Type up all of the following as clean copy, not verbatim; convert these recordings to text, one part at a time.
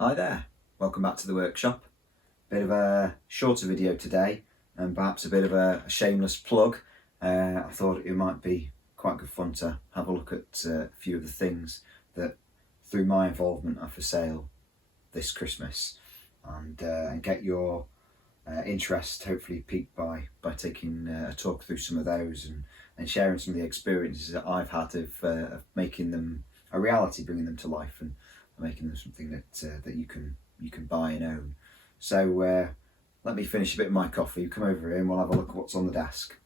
Hi there, welcome back to the workshop. Bit of a shorter video today and perhaps a bit of a shameless plug. I thought it might be quite good fun to have a look at a few of the things that through my involvement are for sale this Christmas and get your interest hopefully piqued by taking a talk through some of those and sharing some of the experiences that I've had of making them a reality, bringing them to life and making them something that you can buy and own. So let me finish a bit of my coffee, you come over here and we'll have a look at what's on the desk.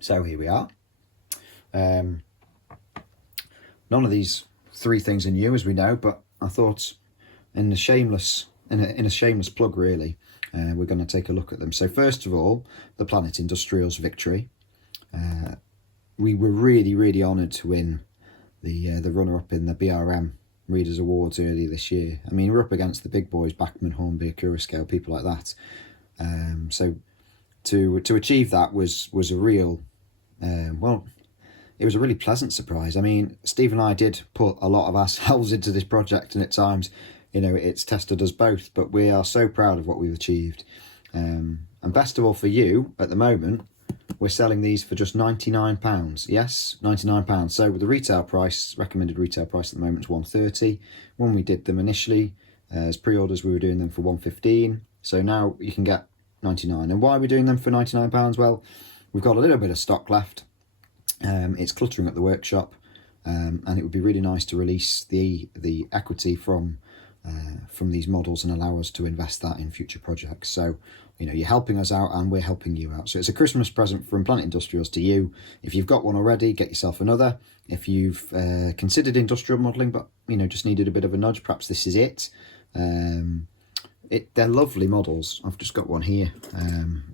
So here we are. None of these three things are new, as we know, but I thought in a shameless plug really, we're going to take a look at them. So first of all, the Planet Industrials victory. We were really honoured to win the runner-up in the BRM Readers Awards earlier this year. I mean, we're up against the big boys, Bachmann, Hornby, Curascale, people like that. So to achieve that was a real, it was a really pleasant surprise. I mean, Steve and I did put a lot of ourselves into this project, and at times, it's tested us both, but we are so proud of what we've achieved. And best of all for you, at the moment, we're selling these for just £99. Yes, £99. So the retail price, recommended retail price at the moment is £130. When we did them initially, as pre-orders, we were doing them for £115. So now you can get £99. And why are we doing them for £99? Well, we've got a little bit of stock left. It's cluttering at the workshop, and it would be really nice to release the equity from these models and allow us to invest that in future projects. So, you're helping us out and we're helping you out. So it's a Christmas present from Planet Industrials to you. If you've got one already, get yourself another. If you've considered industrial modelling but, just needed a bit of a nudge, perhaps this is it. They're lovely models. I've just got one here.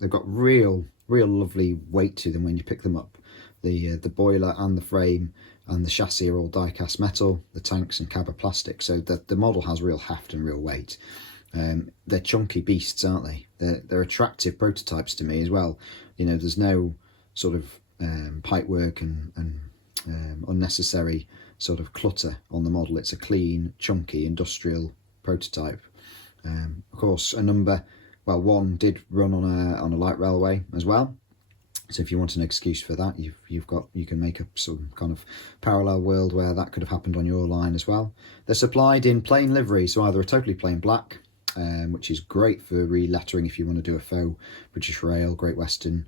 They've got real lovely weight to them when you pick them up. The boiler and the frame and the chassis are all die-cast metal. The tanks and cab are plastic, so the model has real heft and real weight. They're chunky beasts, aren't they? They're attractive prototypes to me as well. There's no sort of pipe work and unnecessary sort of clutter on the model. It's a clean, chunky, industrial prototype. Of course, one did run on a light railway as well. So if you want an excuse for that, you can make up some kind of parallel world where that could have happened on your line as well. They're supplied in plain livery, so either a totally plain black, which is great for re-lettering if you want to do a faux British Rail, Great Western,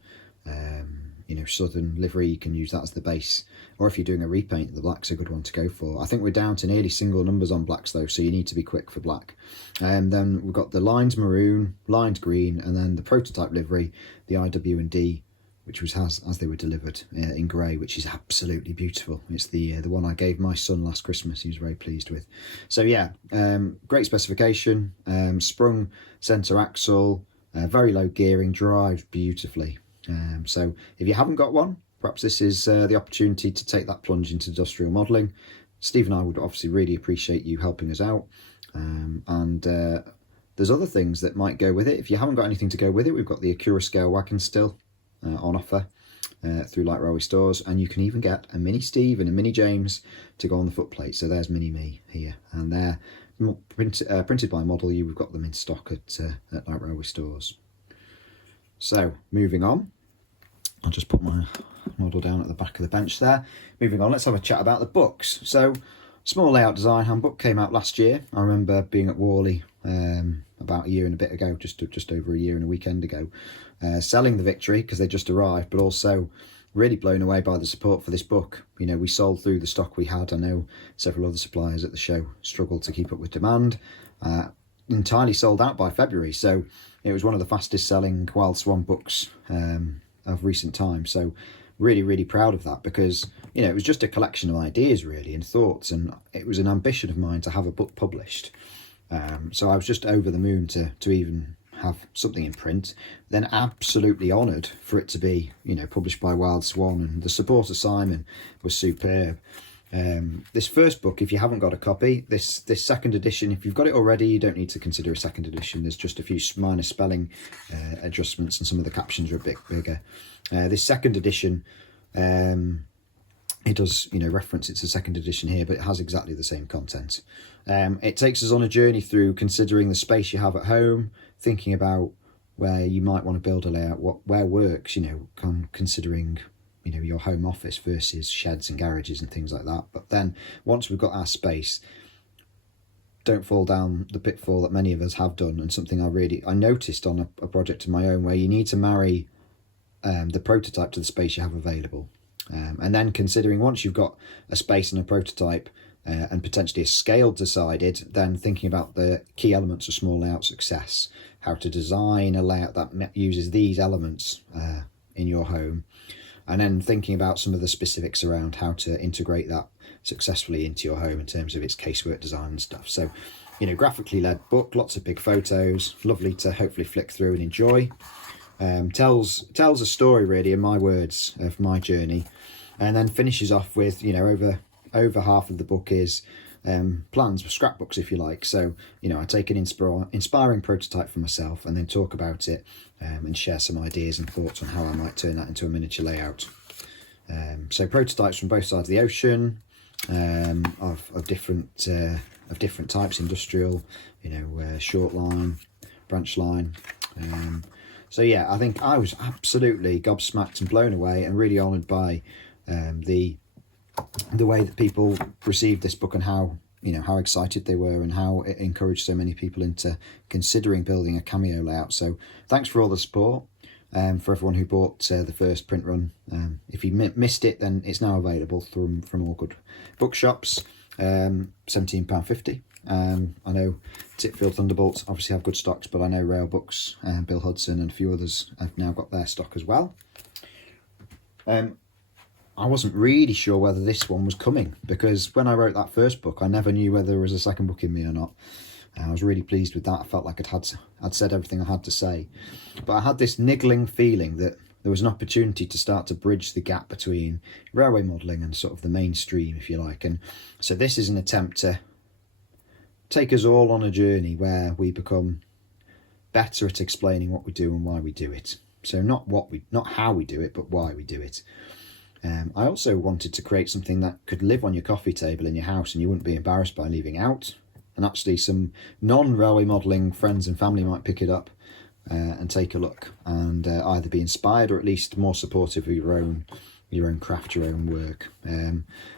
Southern livery, you can use that as the base. Or if you're doing a repaint, the black's a good one to go for. I think we're down to nearly single numbers on blacks though, so you need to be quick for black. And then we've got the lined maroon, lined green, and then the prototype livery, the IW&D, which was as they were delivered in grey, which is absolutely beautiful. It's the one I gave my son last Christmas. He was very pleased with. So yeah, great specification, sprung centre axle, very low gearing, drives beautifully. So if you haven't got one, perhaps this is the opportunity to take that plunge into industrial modelling. Steve and I would obviously really appreciate you helping us out. And there's other things that might go with it. If you haven't got anything to go with it, we've got the Curascale wagon still on offer through Light Railway stores, and you can even get a mini Steve and a mini James to go on the footplate. So there's mini me here, and they're printed by model you. We've got them in stock at Light Railway stores. So moving on, I'll just put my model down at the back of the bench there. Moving on, let's have a chat about the books. So Small Layout Design Handbook came out last year. I remember being at Worley about a year and a bit ago, just over a year and a weekend ago, selling the victory because they just arrived, but also really blown away by the support for this book. We sold through the stock we had. I know several other suppliers at the show struggled to keep up with demand. Entirely sold out by February, so it was one of the fastest selling Wild Swan books of recent times. So really proud of that, because it was just a collection of ideas really and thoughts, and it was an ambition of mine to have a book published. So I was just over the moon to even have something in print. Then absolutely honoured for it to be published by Wild Swan, and the support of Simon was superb. This first book, if you haven't got a copy, this second edition, if you've got it already, you don't need to consider a second edition. There's just a few minor spelling adjustments, and some of the captions are a bit bigger. This second edition it does, reference it's a second edition here, but it has exactly the same content. It takes us on a journey through considering the space you have at home, thinking about where you might want to build a layout, where works, considering, your home office versus sheds and garages and things like that. But then once we've got our space, don't fall down the pitfall that many of us have done, and something I noticed on a project of my own, where you need to marry the prototype to the space you have available. And then considering once you've got a space and a prototype and potentially a scale decided, then thinking about the key elements of small layout success, how to design a layout that uses these elements in your home, and then thinking about some of the specifics around how to integrate that successfully into your home in terms of its casework design and stuff. So, graphically led book, lots of big photos, lovely to hopefully flick through and enjoy. Tells a story, really, in my words, of my journey, and then finishes off with, over half of the book is plans for scrapbooks, if you like. So, I take an inspiring prototype for myself and then talk about it and share some ideas and thoughts on how I might turn that into a miniature layout. So prototypes from both sides of the ocean, of different types, industrial, short line, branch line. So yeah, I think I was absolutely gobsmacked and blown away, and really honoured by the way that people received this book, and how excited they were, and how it encouraged so many people into considering building a Cameo layout. So thanks for all the support. For everyone who bought the first print run. If you missed it, then it's now available from all good bookshops. £17.50. I know Titfield Thunderbolts obviously have good stocks, but I know Rail Books, Bill Hudson and a few others have now got their stock as well. I wasn't really sure whether this one was coming, because when I wrote that first book, I never knew whether there was a second book in me or not. I was really pleased with that. I felt like I'd said everything I had to say. But I had this niggling feeling that there was an opportunity to start to bridge the gap between railway modelling and sort of the mainstream, if you like. And so this is an attempt to take us all on a journey where we become better at explaining what we do and why we do it. So not how we do it, but why we do it. I also wanted to create something that could live on your coffee table in your house and you wouldn't be embarrassed by leaving out. And actually some non-railway modelling friends and family might pick it up and take a look, and either be inspired or at least more supportive of your own craft, your own work.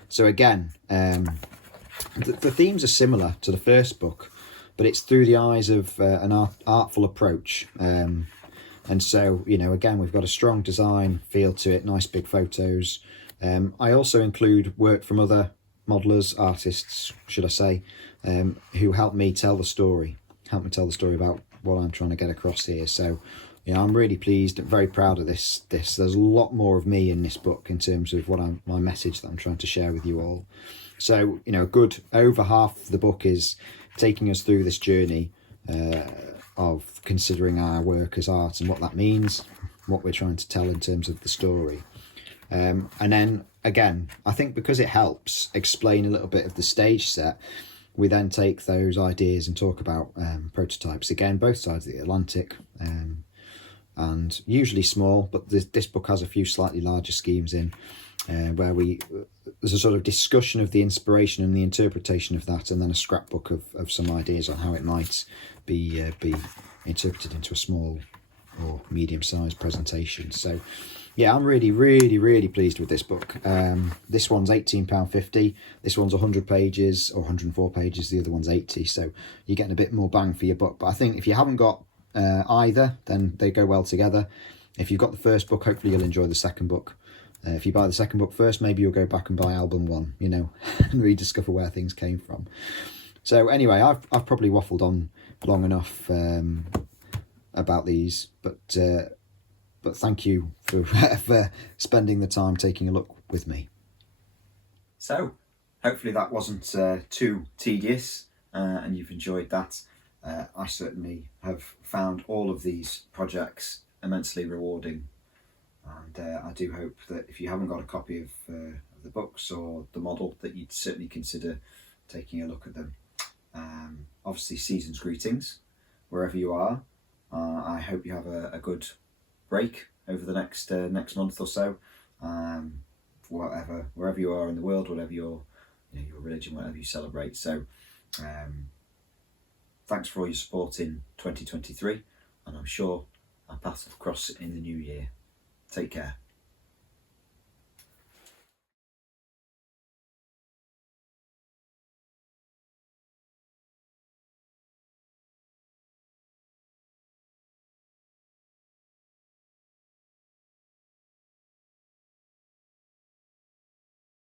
So again, the themes are similar to the first book, but it's through the eyes of an artful approach. And so, again, we've got a strong design feel to it, nice big photos. I also include work from other modelers, artists, should I say, who helped me tell the story about what I'm trying to get across here. So, I'm really pleased and very proud of this. There's a lot more of me in this book in terms of my message that I'm trying to share with you all. So, good over half of the book is taking us through this journey of considering our work as art and what that means, what we're trying to tell in terms of the story. And then, again, I think because it helps explain a little bit of the stage set, we then take those ideas and talk about prototypes. Again, both sides of the Atlantic, and usually small, but this book has a few slightly larger schemes in, where there's a sort of discussion of the inspiration and the interpretation of that, and then a scrapbook of some ideas on how it might be interpreted into a small or medium-sized presentation. So yeah, I'm really, really, really pleased with this book. This one's £18.50. This one's 100 pages or 104 pages. The other one's 80. So you're getting a bit more bang for your buck. But I think if you haven't got either, then they go well together. If you've got the first book, hopefully you'll enjoy the second book. If you buy the second book first, maybe you'll go back and buy album one, and rediscover where things came from. So anyway, I've probably waffled on long enough about these, but thank you for spending the time taking a look with me. So, hopefully that wasn't too tedious and you've enjoyed that. I certainly have found all of these projects immensely rewarding, and I do hope that if you haven't got a copy of the books or the model, that you'd certainly consider taking a look at them. Obviously, season's greetings wherever you are. I hope you have a good break over the next month or so. wherever you are in the world, whatever your religion, whatever you celebrate. So thanks for all your support in 2023, and I'm sure our paths will cross in the new year. Take care.